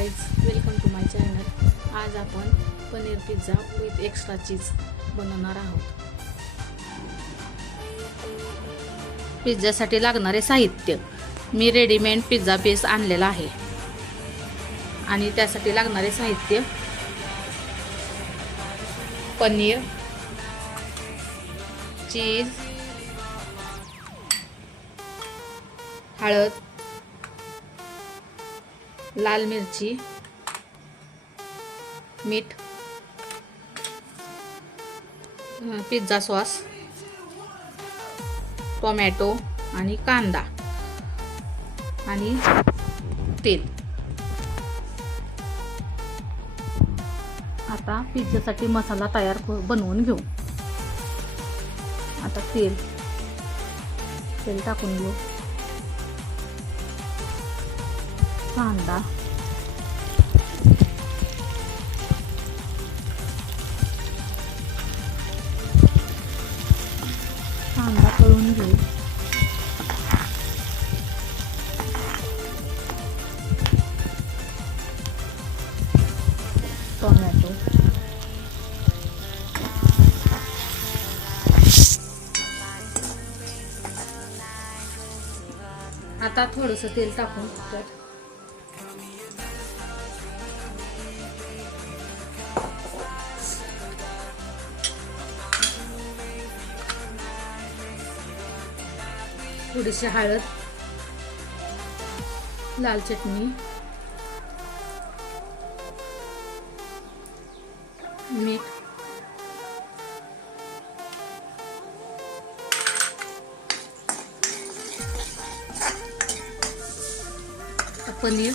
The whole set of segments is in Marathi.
Guys, welcome to my channel. आज आपण paneer pizza with extra cheese बनवणार आहोत. पिझ्झासाठी लागणारे साहित्य: मी रेडीमेड पिझ्झा बेस आणलेला आहे आणि त्यासाठी लागणारे साहित्य: पनीर, चीज, हळद, लाल मिरची, मीठ, पिझ्झा सॉस, टोमॅटो आणि कांदा आणि तेल. आता पिझ्झासाठी मसाला तयार बनवून घेऊ. आता तेल टाकून घेऊ. कांदा, तळून घेऊ. टोमॅटो, आता थोडंसं तेल टाकून त्यात थोडीशी हळद, लाल चटणी, मीठ, पनीर,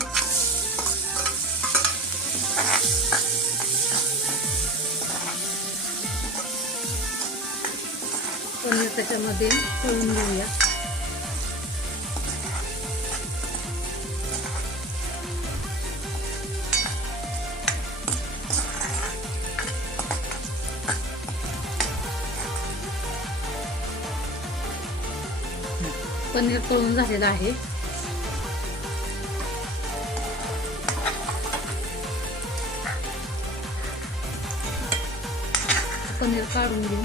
त्याच्यामध्ये तळून घेऊया. पनीर तळून झालेलं आहे. पनीर काढून घेऊ.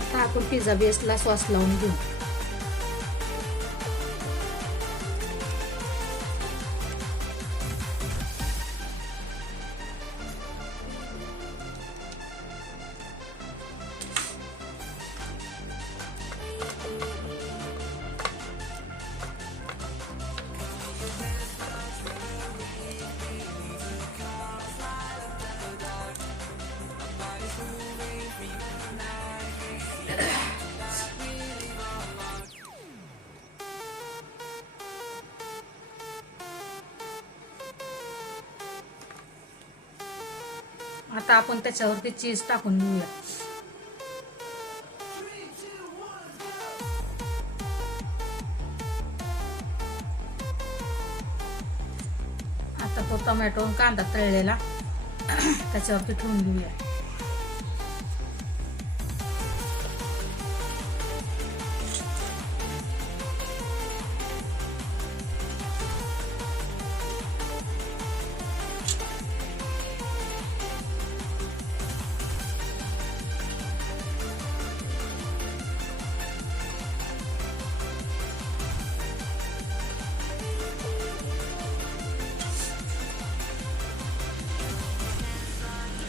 आता आपण पिझ्झा बेसला सॉस लावून घेऊ. आता आपण त्याच्यावरती चीज टाकून घेऊया. आता तो टोमॅटो कांदा तळलेला त्याच्यावरती ठेवून घेऊया.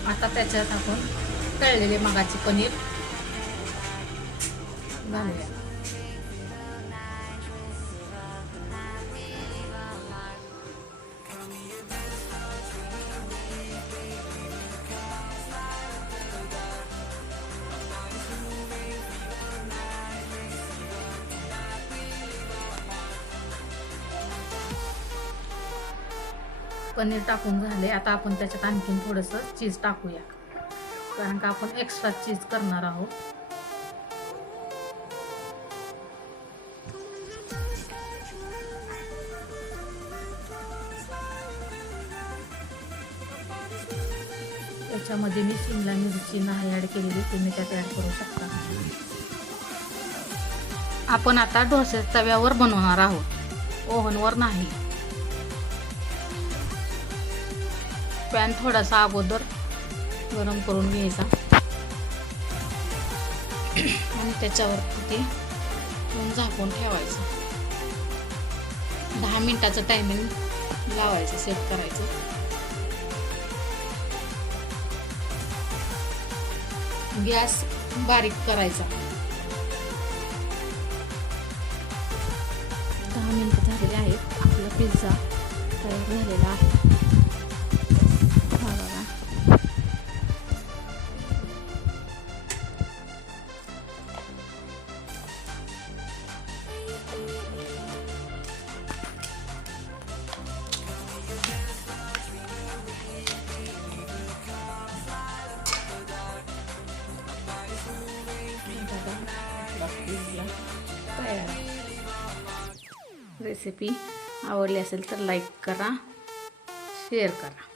आता त्याच्यात आपण तळलेले मगाचे पनीर घालूया. पनीर टाकून झाले. आता आपण त्याच्यात आणखीन थोडंसं चीज टाकूया, कारण का आपण एक्स्ट्रा चीज करणार आहोत. त्याच्यामध्ये मी शिमला मिरची नाही ॲड केलेली, तुम्ही त्यात ॲड करू शकता. आपण आता डोसा तव्यावर बनवणार आहोत, ओव्हनवर नाही. पॅन थोडासा अगोदर गरम करून घ्यायचा आणि त्याच्यावरती ते झाकून ठेवायचं. 10 मिनिटाचं टायमिंग लावायचं, सेट करायचं. गॅस बारीक करायचा. 10 मिनिटं झालेले आहेत. आपला पिझ्झा तयार झालेला आहे. हा बघा. रेसिपी आवडली असेल तर लाईक करा, शेअर करा.